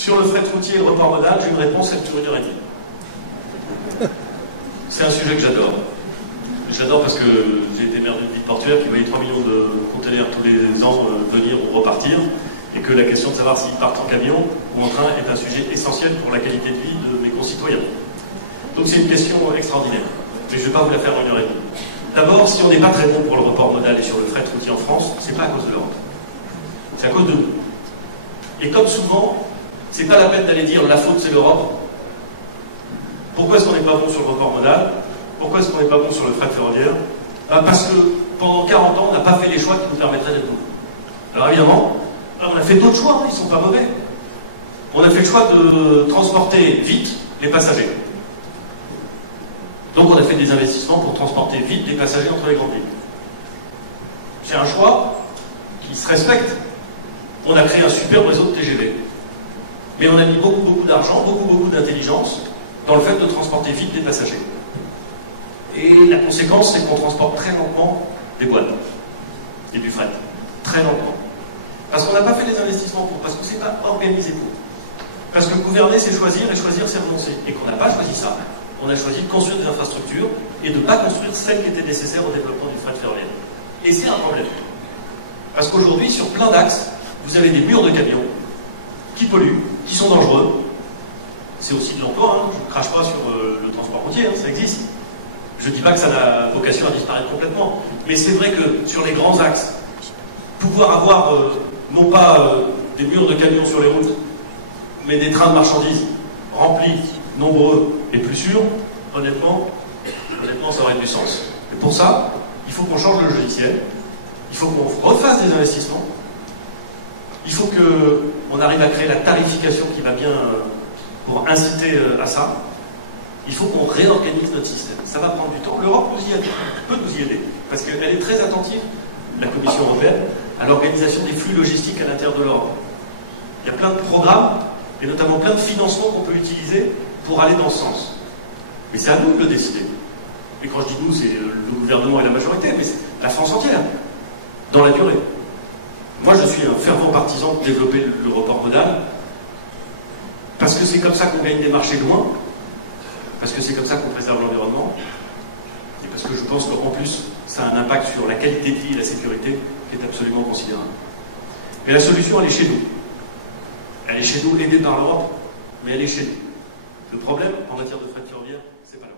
Sur le fret routier et le report modal, j'ai une réponse, elle dure 1h30. C'est un sujet que j'adore. J'adore parce que j'ai été maire d'une ville portuaire qui voyait 3 millions de conteneurs tous les ans venir ou repartir, et que la question de savoir s'ils partent en camion ou en train est un sujet essentiel pour la qualité de vie de mes concitoyens. Donc c'est une question extraordinaire, mais je ne vais pas vous la faire en 1h30. D'abord, si on n'est pas très bon pour le report modal et sur le fret routier en France, c'est pas à cause de l'Europe. C'est à cause de nous. Et comme souvent, c'est pas la peine d'aller dire la faute c'est l'Europe. Pourquoi est-ce qu'on n'est pas bon sur le report modal? Pourquoi est-ce qu'on n'est pas bon sur le fret ferroviaire? Parce que pendant 40 ans, on n'a pas fait les choix qui nous permettraient d'être bons. Alors évidemment, on a fait d'autres choix, ils ne sont pas mauvais. On a fait le choix de transporter vite les passagers. Donc on a fait des investissements pour transporter vite les passagers entre les grandes villes. C'est un choix qui se respecte. On a créé un super réseau de TGV. Mais on a mis beaucoup d'argent, beaucoup d'intelligence dans le fait de transporter vite les passagers. Et la conséquence, c'est qu'on transporte très lentement des boîtes et du fret. Très lentement. Parce qu'on n'a pas fait les investissements pour, parce qu'on ne s'est pas organisé pour. Parce que gouverner, c'est choisir, et choisir, c'est renoncer. Et qu'on n'a pas choisi ça. On a choisi de construire des infrastructures et de ne pas construire celles qui étaient nécessaires au développement du fret ferroviaire. Et c'est un problème. Parce qu'aujourd'hui, sur plein d'axes, vous avez des murs de camions qui polluent, qui sont dangereux. C'est aussi de l'emploi, hein. Je ne crache pas sur le transport routier, hein, ça existe. Je ne dis pas que ça n'a vocation à disparaître complètement. Mais c'est vrai que sur les grands axes, pouvoir avoir non pas des murs de camions sur les routes, mais des trains de marchandises remplis, nombreux et plus sûrs, honnêtement, ça aurait du sens. Et pour ça, il faut qu'on change le logiciel, il faut qu'on refasse des investissements, il faut qu'on arrive à créer la tarification qui va bien pour inciter à ça. Il faut qu'on réorganise notre système. Ça va prendre du temps. L'Europe peut nous y aider, parce qu'elle est très attentive, la Commission européenne, à l'organisation des flux logistiques à l'intérieur de l'Europe. Il y a plein de programmes, et notamment plein de financements qu'on peut utiliser pour aller dans ce sens. Mais c'est à nous de le décider. Et quand je dis nous, c'est le gouvernement et la majorité, mais c'est la France entière, dans la durée. Moi, je suis un fervent partisan de développer le report modal, parce que c'est comme ça qu'on gagne des marchés loin, parce que c'est comme ça qu'on préserve l'environnement, et parce que je pense qu'en plus, ça a un impact sur la qualité de vie et la sécurité qui est absolument considérable. Mais la solution, elle est chez nous. Elle est chez nous, aidée par l'Europe, mais elle est chez nous. Le problème, en matière de fret ferroviaire, c'est pas là.